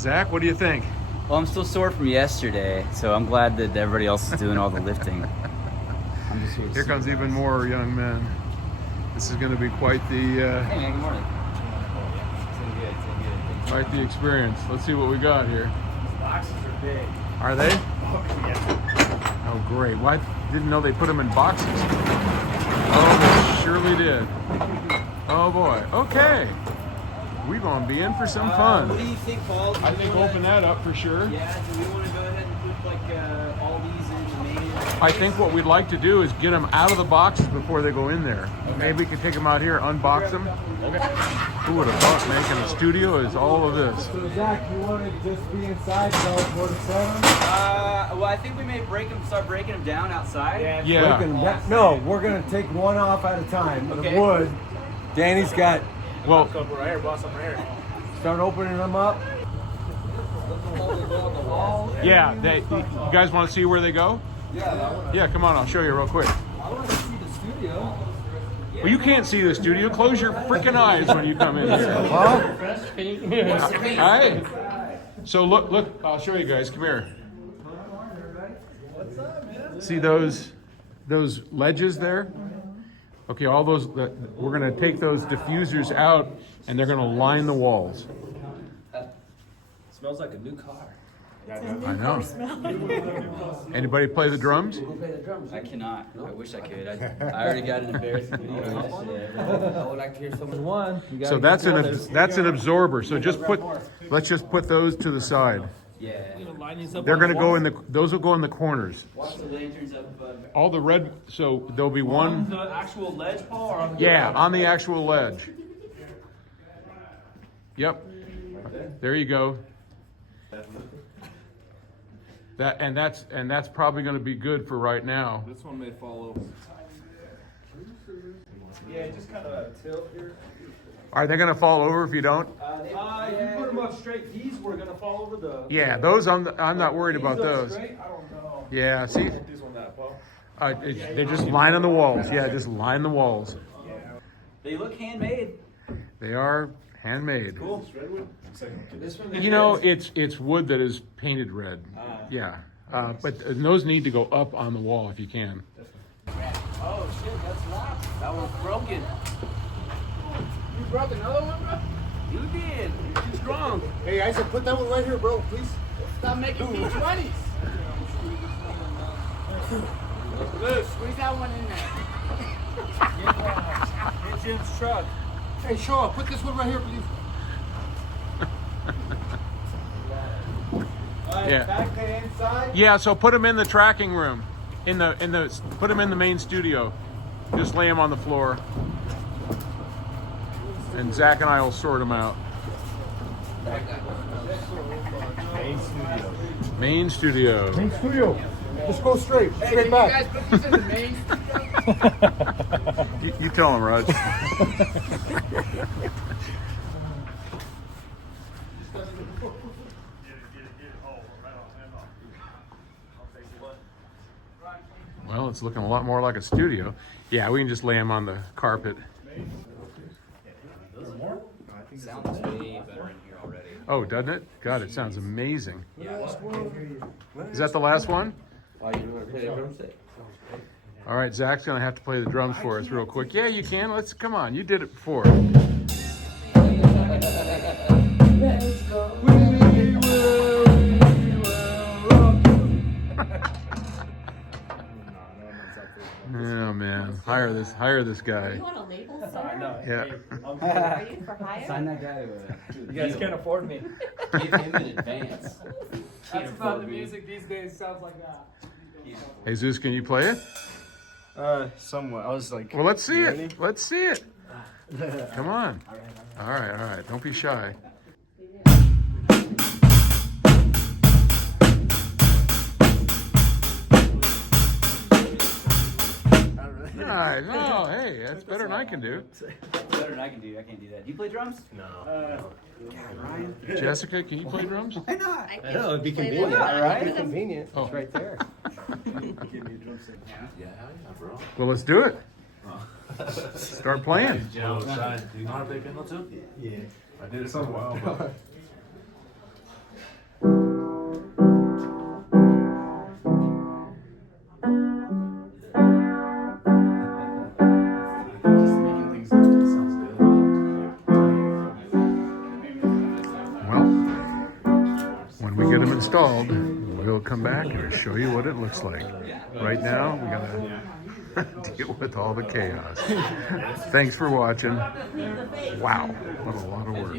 Zach, what do you think? Well, I'm still sore from yesterday, so I'm glad that everybody else is doing all the lifting. I'm just Here comes even more young men. This is going to be quite the Hey man, good morning. quite the experience. Let's see what we got here. These boxes are big. Are they? Oh, yeah. Oh, great. Well, I didn't know they put them in boxes. Oh, they surely did. Oh, boy. Okay. We're going to be in for some fun. What do you think, Paul? I think open that up for sure. Yeah, do we want to go ahead and put like all these in the main? I think what we'd like to do is get them out of the boxes before they go in there. Okay. Maybe we could take them out here, unbox them. Okay. Who would have thought making a studio is all of this? So Zach, you want to just be inside till 4 to 7? Well, I think we may start breaking them down outside. Yeah. No, we're going to take one off at a time. Okay. The wood. Danny's got. Well, Start opening them up. yeah. You guys want to see where they go? Yeah, come on. I'll show you real quick. I want to see the studio. Well, you can't see the studio. Close your freaking eyes when you come in here. All right. So look. I'll show you guys. Come here. See those ledges there? Okay, all those. We're going to take those diffusers out, and they're going to line the walls. Smells like a new car. I know. Anybody play the drums? I cannot. I wish I could. I already got an embarrassing video yesterday. I would like to hear someone. One. So that's an absorber. So let's just put those to the side. Yeah. They're going to go in those will go in the corners. Watch the lanterns up above. All the red. So there'll be one. The actual ledge, Paul, or on the Yeah, on the actual ledge. Yep. There you go. That's probably going to be good for right now. This one may fall over. Yeah, just kind of tilt here. Are they going to fall over if you don't? If you put them up straight, these were going to fall over the. Yeah, those I'm not worried about These up those. straight? I don't know. Yeah, see, This one that, Paul. they just line on the walls. Yeah, just line the walls. They look handmade. They are handmade. Cool. This one. You know, it's wood that is painted red. Yeah, but those need to go up on the wall if you can. Oh shit, that's locked. That one's broken. You broke another one, bro? You did. You're too strong. Hey, I said put that one right here, bro, please. Stop making me 20s. Squeeze that one in there. Get Jim's truck. Hey, Shaw, put this one right here, please. Yeah. Back to inside. Yeah, so put them in the tracking room, put them in the main studio. Just lay them on the floor, and Zach and I will sort them out. Main studio. Main studio. Just go straight. Straight back. You guys put these in the main studio? You tell him, Raj. Well, it's looking a lot more like a studio. Yeah, we can just lay them on the carpet. Sounds way better in here already. Oh, doesn't it? God, it sounds amazing. Yeah. Is that the last one? All right, Zach's gonna have to play the drums for us real quick. Yeah, you can. Come on. You did it before. Oh man, hire this guy. You want a label, sir? Yeah. Are you for hire? Sign that guy to You guys can't afford me. give him an advance. Can't That's afford not the me. music these days sounds like that. Jesus, can you play it? Somewhat. I was like. Well, let's see it. Let's see it. Come on. All right. Don't be shy. Nice. Oh, hey, that's better than I can do. Better than I can do. I can't do that. Do you play drums? Jessica, can you play drums? I can know, it'd be play convenient. that. All right. Convenient. Oh. It's right there. Well, let's do it. Start playing. Do you know how to play piano too? Yeah. I did it for a while, but installed, we'll come back and show you what it looks like. Right now, we gotta deal with all the chaos. Thanks for watching. Wow, what a lot of work.